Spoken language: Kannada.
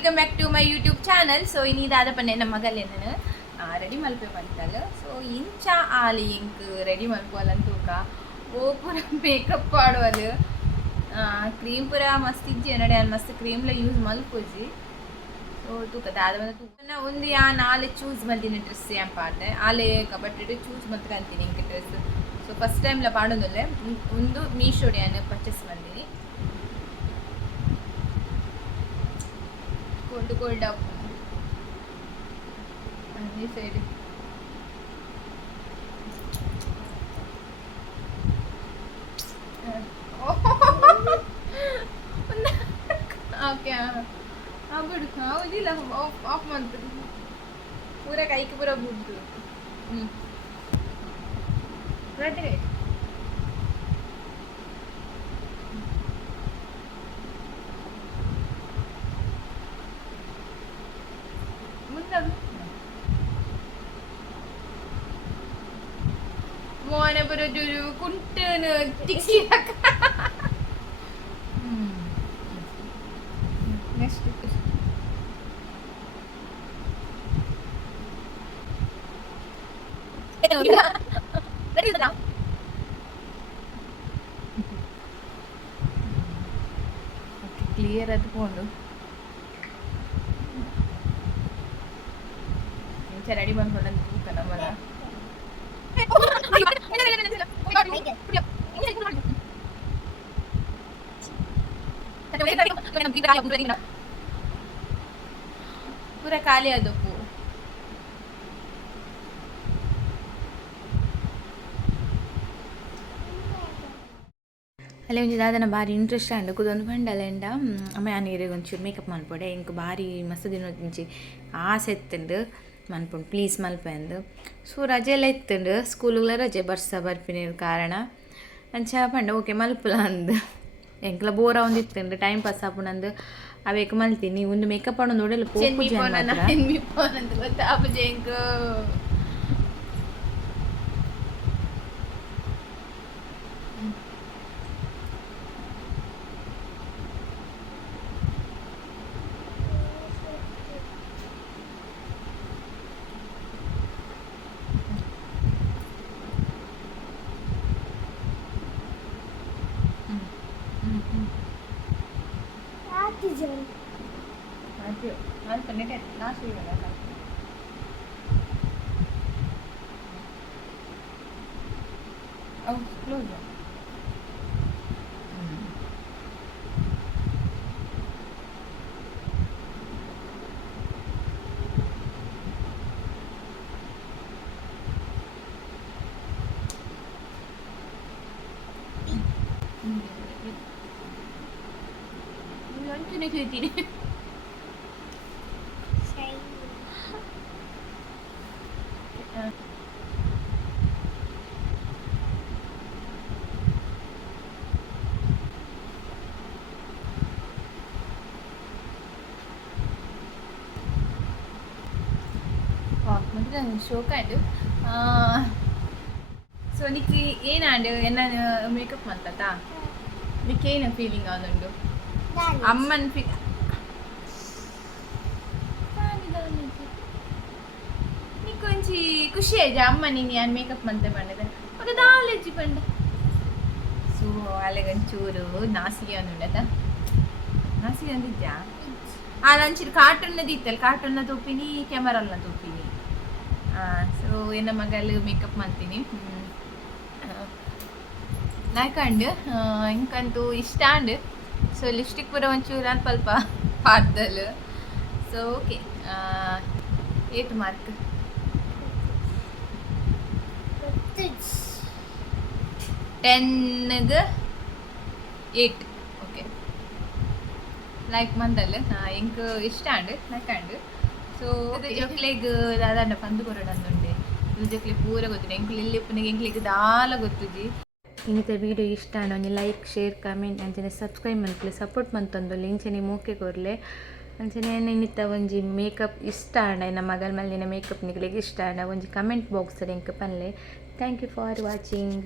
Welcome back to my YouTube channel. So ಇನ್ನಿದಾದ ಪನ್ನೆ ನಮ್ಮ ಮಗಲ್ಲೇ ನಾನು ರೆಡಿ ಮಲ್ಪೆ ಬಂತಲ್ಲ. ಸೊ ಇಂಚ ಆಲಿ ಇಂಕ್ ರೆಡಿ ಮಲ್ಪೋಲಂತ ತೂಕ ಓ ಪೂರ ಮೇಕಪ್ ಆಡುವಲು ಕ್ರೀಮ್ ಪೂರ ಮಸ್ತ್ ಇಜ್ಜಿ ನಡೆ ಅಲ್ಲಿ ಮಸ್ತ್ ಕ್ರೀಮ್ಲ ಯೂಸ್ ಮಲ್ಪೋಜಿ. ಸೊ ತೂಕ ದಾದ ಬಂದ ತೂಕ ಒಂದು ನಾಳೆ ಚೂಸ್ ಮಲ್ತಿನ ಡ್ರೆಸ್ ಏನ್ ಪಾಡ್ದೆ ಆಲೆ ಕಬಟ್ಟಿಟ್ಟು ಚೂಸ್ ಮಲ್ತು ಅಂತೀನಿ ಇಂಕ ಡ್ರೆಸ್. ಸೊ ಫಸ್ಟ್ ಟೈಮ್ಲ ಪಾಡೋದಲ್ಲೇ ಒಂದು ಮೀಶೋಡಿಯನ್ನು ಪರ್ಚೇಸ್ ಮಾಡಿದ್ದೀನಿ. ಕೋಲ್ಡ್ ಅಪ್ ಈ ಸೈಡ್ ಓಕೆ ಬಿಡು ಹೌದಿಲ್ಲ ಆಫ್ ಮಾಡ್ತೀವಿ ಪೂರ ಕೈಗೆ ಪೂರ ಬಿಡ್ತು. ರೈಟ್ മോനെ ഒരു കുട്ടിന് ക്ലിയർ ആയിട്ട് പോണ്ടു ರೆಡಿ ಮಾಡ್ಕೊಂಡು ತೂಕ ನಮ್ಮಲ್ಲ ಪೂರ ಖಾಲಿ ಅದಪ್ಪು. ಅಲ್ಲೇ ಒಂಜಿ ದಾದನ ಭಾರಿ ಇಂಟ್ರೆಸ್ಟ್ ಆಂಡ್ ಕುದೊಂದು ಪಂಡಲ ಎಂಡ ಅಮ್ಮ ಯಾನಿಗೆ ಒಂಚೂರು ಮೇಕಪ್ ಮಲ್ಪೊಡೆ ಇಂಕ ಭಾರಿ ಮಸ್ತ್ ದಿನ ಆಸೆ ಎತ್ತುಂಡು ಮನ್ಪುಂಡು ಪ್ಲೀಸ್ ಮಲ್ಪೆ ಅಂದು. ಸೊ ರಜೆ ಎಲ್ಲ ಇತ್ತುಂಡು ಸ್ಕೂಲ್ಗಳ ರಜೆ ಬರ್ಪಿನ ಕಾರಣ ಅಂಚ ಪಂಡ ಓಕೆ ಮಲ್ಪುಲ ಅಂದು ಎಂಕ್ಲ ಬೋರ ಒಂದು ಇತ್ತುಂಡು ಟೈಮ್ ಪಾಸ್ ಆಪುಂಡು ಅವೇಕ ಮಲ್ತೀನಿ ಒಂದು ಮೇಕಪ್ ಆಡೋದು ನೋಡಲ್ಲ ಹೇಳ್ತೀನಿ. ಶೋಕಾಂಡು ಸೊ ನಿಕ್ಕೆ ಏನಾಂಡು ಎನ್ನ ಮೇಕಪ್ ಮಂತತ ನಿಕ್ಕೇನು ಫೀಲಿಂಗ್ ಆದುಂಡು ಅಮ್ಮನ నీకొంచి ఖుషి అయ్యా అమ్మ నేను యాన్ మేకప్ మంతే పండద ఒక దాలేజి పండ సో అలగంచూరు నాసిగా ఉండద నాసిగా అందిద్యా ఆ లంచి కార్టూನ್ನది ಇತ್ತಲ್ಲ ಕಾರ್ಟೂನ್ನ ತೂಪಿನಿ ಕ್ಯಾಮರಾಲ್ನ ತೂಪಿನಿ. ಸೊ ಎನ್ನ ಮಗಲು ಮೇಕಪ್ ಮಾಡ್ತೀನಿ ನಾಕಂಡು ಇಂಕಂತೂ ಇಷ್ಟ ಅಂಡು. ಸೊ ಲಿಪ್ಸ್ಟಿಕ್ ಪೂರ ಒಂಚೂರು ಅಲ್ಪ ಅಲ್ಪ ಪಾಡ್ದಲು. ಸೊ ಓಕೆ 8 ಮಾರ್ಕ್ 10ಗೆ 8 ಓಕೆ ಲೈಕ್ ಮಂದಲ್ ಇಂಕ ಇಷ್ಟ ಅಂಡು ನಾಕಂಡು. ಸೊ ಜೊಕ್ಲೆಗ್ ದಾದಾಂಡ ಪಂದು ಕೊರಡಂದುಂಡೆ ಜೊಕ್ಲೆ ಪೂರ ಗೊತ್ತಿದೆ ಎಂಕ್ಲು ಎಲ್ಲಿ ಉಪ್ಪನಿಗೆ ಎಂಕ್ಲಿಗೆ ದಾಲ ಗೊತ್ತುಜಿ. ಇನ್ನಿತ ವೀಡಿಯೋ ಇಷ್ಟ ಆಂಡ ಒಂಜಿ ಲೈಕ್ ಶೇರ್ ಕಮೆಂಟ್ ಅಂಚನೆ ಸಬ್ಸ್ಕ್ರೈಬ್ ಮನ್ಪುಲೆ ಸಪೋರ್ಟ್ ಮಂತೊಂದುಲ್ಲೆ ಇಂಚನೆ ಮೂಕೆ ಕೊರ್ಲೆ ಅಂಚನೆ ಇನ್ನಿತ ಒಂಜಿ ಮೇಕಪ್ ಇಷ್ಟ ಆಂಡ ನಮ್ಮ ಮಗಲ್ ಮಲ್ಲಿನ ಮೇಕಪ್ ನಿಕ್ಲೆಗ್ ಇಷ್ಟ ಆಂಡ ಒಂಜಿ ಕಮೆಂಟ್ ಬಾಕ್ಸ್ ಎಂಕ್ ಪನ್ಲೆ. Thank you for watching.